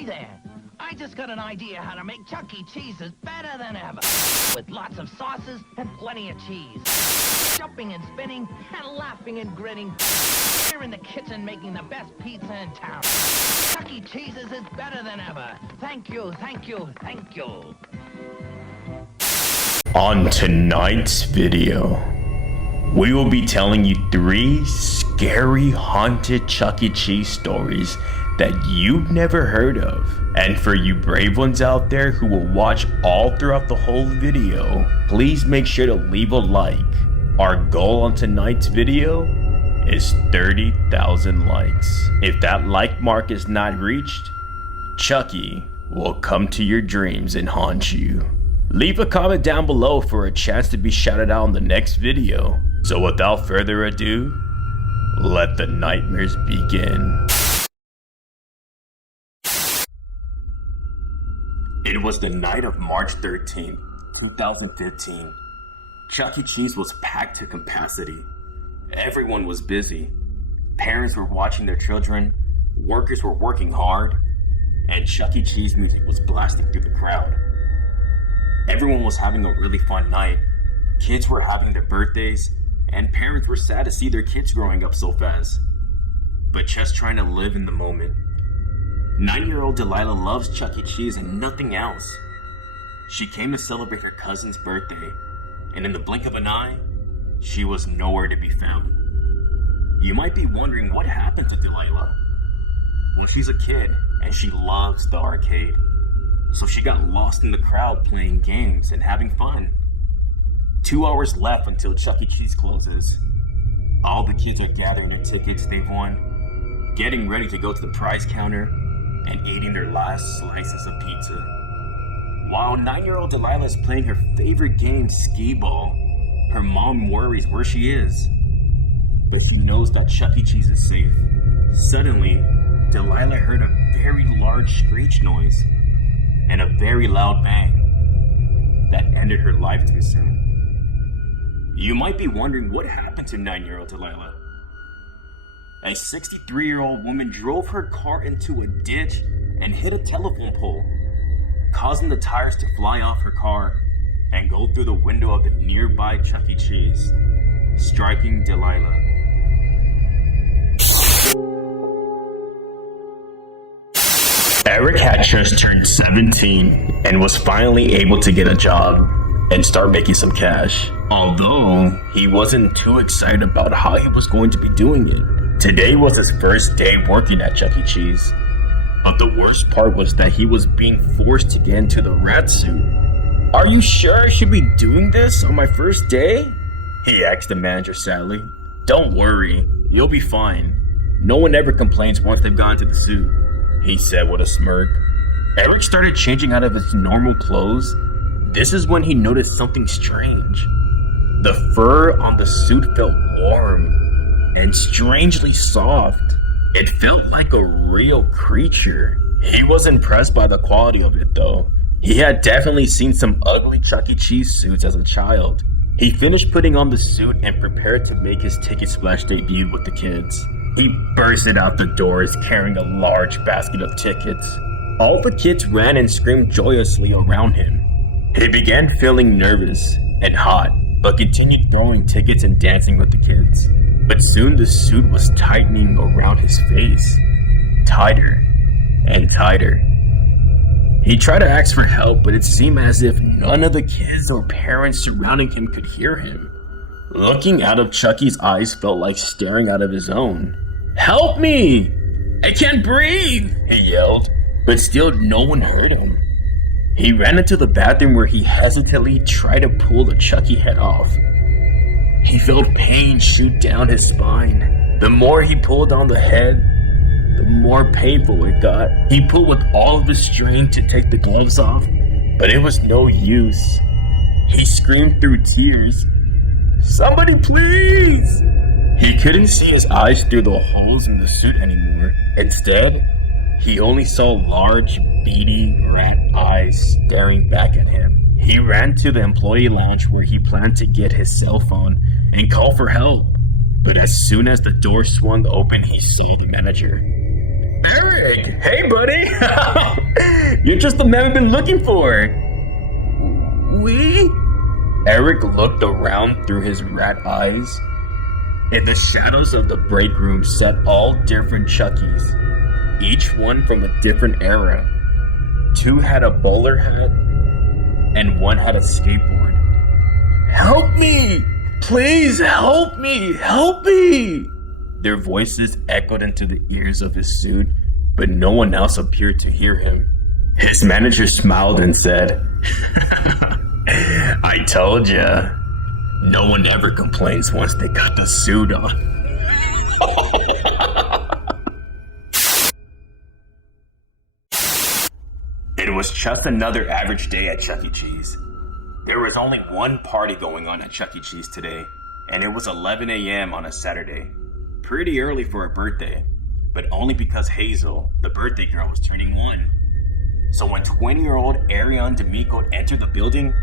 Hi there. I just got an idea how to make Chuck E. Cheese's better than ever. With lots of sauces and plenty of cheese. Jumping and spinning and laughing and grinning. Here in the kitchen making the best pizza in town. Chuck E. Cheese's is better than ever. Thank you, thank you, thank you. On tonight's video, we will be telling you 3 scary haunted Chuck E. Cheese stories that you've never heard of. And for you brave ones out there who will watch all throughout the whole video, please make sure to leave a like. Our goal on tonight's video is 30,000 likes. If that like mark is not reached, Chucky will come to your dreams and haunt you. Leave a comment down below for a chance to be shouted out in the next video. So without further ado, let the nightmares begin. It was the night of March 13th, 2015. Chuck E. Cheese was packed to capacity. Everyone was busy. Parents were watching their children, workers were working hard, and Chuck E. Cheese music was blasting through the crowd. Everyone was having a really fun night. Kids were having their birthdays, and parents were sad to see their kids growing up so fast, but just trying to live in the moment. 9-year-old Delilah loves Chuck E. Cheese and nothing else. She came to celebrate her cousin's birthday, and in the blink of an eye, she was nowhere to be found. You might be wondering what happened to Delilah. Well, she's a kid, and she loves the arcade. So she got lost in the crowd playing games and having fun. 2 hours left until Chuck E. Cheese closes. All the kids are gathering their tickets they've won, getting ready to go to the prize counter, and eating their last slices of pizza. While 9-year-old Delilah is playing her favorite game, skee ball, her mom worries where she is. But she knows that Chuck E. Cheese is safe. Suddenly, Delilah heard a very large screech noise and a very loud bang that ended her life too soon. You might be wondering what happened to 9-year-old Delilah. A 63-year-old woman drove her car into a ditch and hit a telephone pole, causing the tires to fly off her car and go through the window of the nearby Chuck E. Cheese, striking Delilah. Eric had just turned 17 and was finally able to get a job and start making some cash. Although he wasn't too excited about how he was going to be doing it. Today was his first day working at Chuck E. Cheese. But the worst part was that he was being forced to get into the rat suit. "Are you sure I should be doing this on my first day?" he asked the manager sadly. "Don't worry, you'll be fine. No one ever complains once they've gone to the suit," he said with a smirk. Eric started changing out of his normal clothes. This is when he noticed something strange. The fur on the suit felt warm and strangely soft. It felt like a real creature. He was impressed by the quality of it though. He had definitely seen some ugly Chuck E. Cheese suits as a child. He finished putting on the suit and prepared to make his Ticket Splash debut with the kids. He bursted out the doors carrying a large basket of tickets. All the kids ran and screamed joyously around him. He began feeling nervous and hot, but continued throwing tickets and dancing with the kids. But soon the suit was tightening around his face, tighter and tighter. He tried to ask for help, but it seemed as if none of the kids or parents surrounding him could hear him. Looking out of Chucky's eyes felt like staring out of his own. "Help me! I can't breathe!" he yelled, but still no one heard him. He ran into the bathroom where he hesitantly tried to pull the Chucky head off. He felt pain shoot down his spine. The more he pulled on the head, the more painful it got. He pulled with all of his strength to take the gloves off, but it was no use. He screamed through tears, "Somebody please!" He couldn't see his eyes through the holes in the suit anymore. Instead, he only saw large, beady rat eyes staring back at him. He ran to the employee lounge where he planned to get his cell phone and call for help. But as soon as the door swung open, he saw the manager. "Eric, hey buddy, You're just the man we've been looking for. We? Eric looked around through his rat eyes. In the shadows of the break room sat all different Chuckies, each one from a different era. 2 had a bowler hat, and 1 had a skateboard. Help me! Please help me! Help me! Their voices echoed into the ears of his suit, but no one else appeared to hear him. His manager smiled and said, I told ya. No one ever complains once they got the suit on. It was just another average day at Chuck E. Cheese. There was only one party going on at Chuck E. Cheese today, and it was 11 a.m. on a Saturday. Pretty early for a birthday, but only because Hazel, the birthday girl, was turning 1. So when 20-year-old Arion D'Amico entered the building,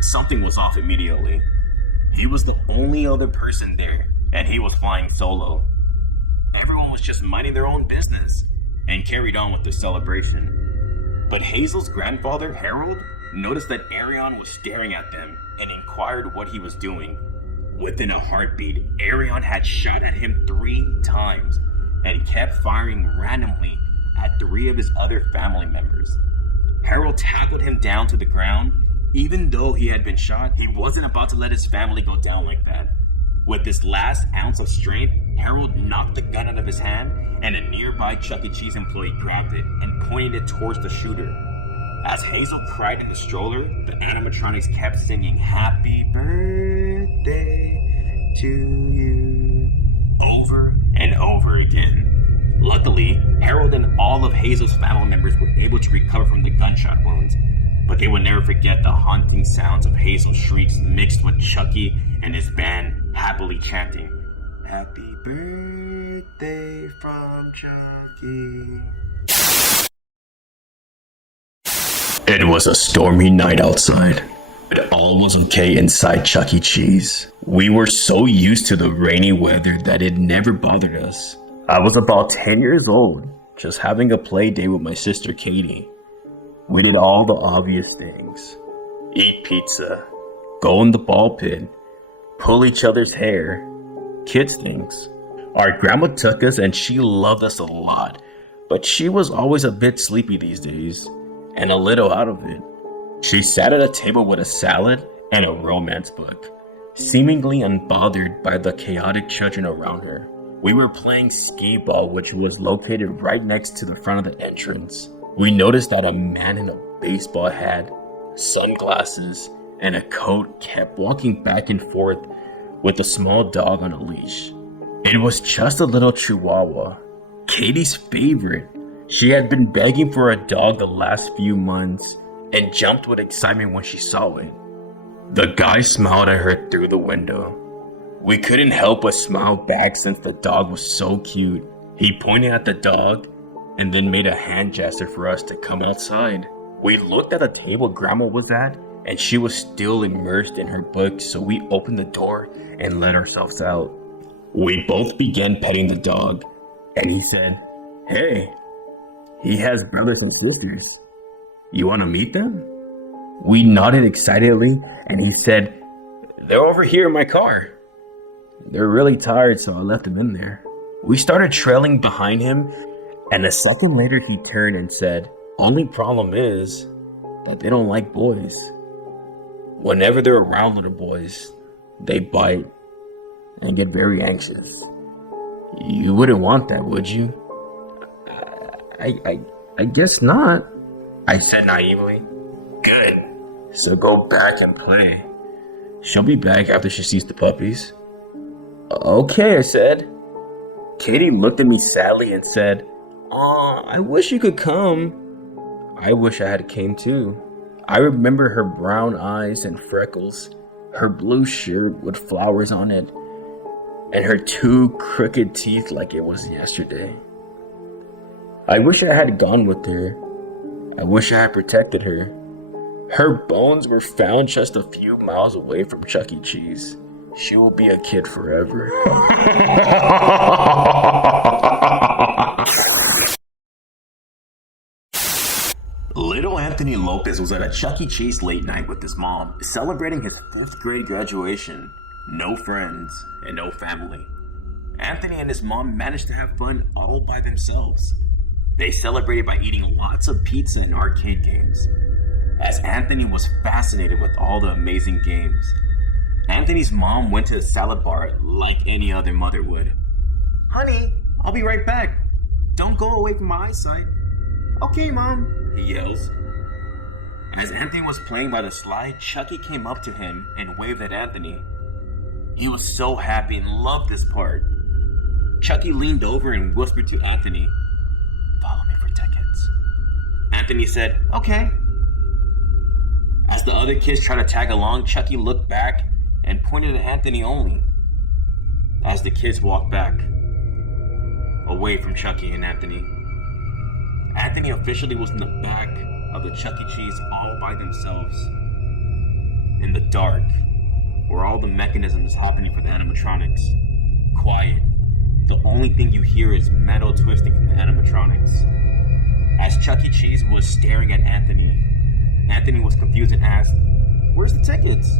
something was off immediately. He was the only other person there, and he was flying solo. Everyone was just minding their own business and carried on with their celebration. But Hazel's grandfather, Harold, noticed that Arion was staring at them and inquired what he was doing. Within a heartbeat, Arion had shot at him 3 times and kept firing randomly at 3 of his other family members. Harold tackled him down to the ground. Even though he had been shot, he wasn't about to let his family go down like that. With his last ounce of strength, Harold knocked the gun out of his hand, and a nearby Chuck E. Cheese employee grabbed it and pointed it towards the shooter. As Hazel cried in the stroller, the animatronics kept singing Happy Birthday to you over and over again. Luckily, Harold and all of Hazel's family members were able to recover from the gunshot wounds, but they would never forget the haunting sounds of Hazel's shrieks mixed with Chucky and his band happily chanting, Happy birthday from Chucky. It was a stormy night outside, but all was okay inside Chuck E. Cheese. We were so used to the rainy weather that it never bothered us. I was about 10 years old, just having a play day with my sister Katie. We did all the obvious things. Eat pizza, go in the ball pit, pull each other's hair, kids things. Our grandma took us and she loved us a lot, but she was always a bit sleepy these days, and a little out of it. She sat at a table with a salad and a romance book, seemingly unbothered by the chaotic children around her. We were playing skee ball, which was located right next to the front of the entrance. We noticed that a man in a baseball hat, sunglasses, and a coat kept walking back and forth with a small dog on a leash. It was just a little chihuahua, Katie's favorite. She had been begging for a dog the last few months and jumped with excitement when she saw it. The guy smiled at her through the window. We couldn't help but smile back since the dog was so cute. He pointed at the dog and then made a hand gesture for us to come outside. We looked at the table Grandma was at, and she was still immersed in her book, so we opened the door and let ourselves out. We both began petting the dog, and he said, "Hey, he has brothers and sisters. You want to meet them?" We nodded excitedly, and he said, "They're over here in my car. They're really tired, so I left them in there." We started trailing behind him, and a second later he turned and said, "Only problem is that they don't like boys. Whenever they're around little boys, they bite and get very anxious. You wouldn't want that, would you?" I guess not," I said naively. "Good. So go back and play. She'll be back after she sees the puppies." "Okay," I said. Katie looked at me sadly and said, "Aw, I wish you could come." I wish I had came too. I remember her brown eyes and freckles, her blue shirt with flowers on it, and her 2 crooked teeth like it was yesterday. I wish I had gone with her. I wish I had protected her. Her bones were found just a few miles away from Chuck E. Cheese. She will be a kid forever. Little Anthony Lopez was at a Chuck E. Cheese late night with his mom, celebrating his 5th grade graduation. No friends and no family. Anthony and his mom managed to have fun all by themselves. They celebrated by eating lots of pizza and arcade games. As Anthony was fascinated with all the amazing games, Anthony's mom went to the salad bar like any other mother would. "Honey, I'll be right back. Don't go away from my eyesight." "Okay, Mom," he yells. As Anthony was playing by the slide, Chucky came up to him and waved at Anthony. He was so happy and loved this part. Chucky leaned over and whispered to Anthony, "Follow me for tickets." Anthony said, "Okay." As the other kids tried to tag along, Chucky looked back and pointed at Anthony only. As the kids walked back, away from Chucky and Anthony, Anthony officially was in the back of the Chuck E. Cheese all by themselves. In the dark, where all the mechanisms happening for the animatronics. Quiet. The only thing you hear is metal twisting from the animatronics. As Chuck E. Cheese was staring at Anthony, Anthony was confused and asked, "Where's the tickets?"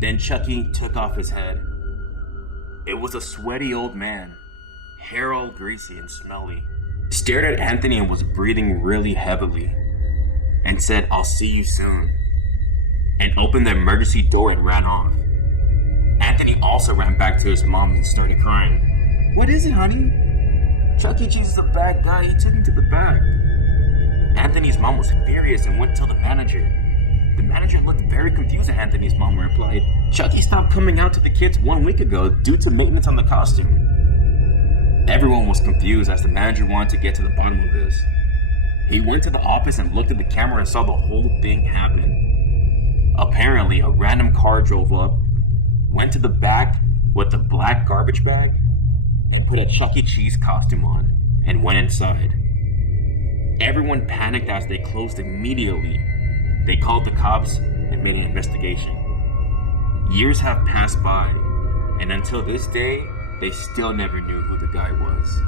Then Chucky took off his head. It was a sweaty old man, hair all greasy and smelly, stared at Anthony and was breathing really heavily, and said, "I'll see you soon," and opened the emergency door and ran off. Anthony also ran back to his mom and started crying. "What is it, honey?" "Chuck E. Cheese is a bad guy. He took me to the back." Anthony's mom was furious and went to tell the manager. The manager looked very confused at Anthony's mom and replied, "Chucky stopped coming out to the kids 1 week ago due to maintenance on the costume." Everyone was confused as the manager wanted to get to the bottom of this. He went to the office and looked at the camera and saw the whole thing happen. Apparently, a random car drove up, went to the back with a black garbage bag, and put a Chuck E. Cheese costume on, and went inside. Everyone panicked as they closed immediately. They called the cops and made an investigation. Years have passed by, and until this day, they still never knew who the guy was.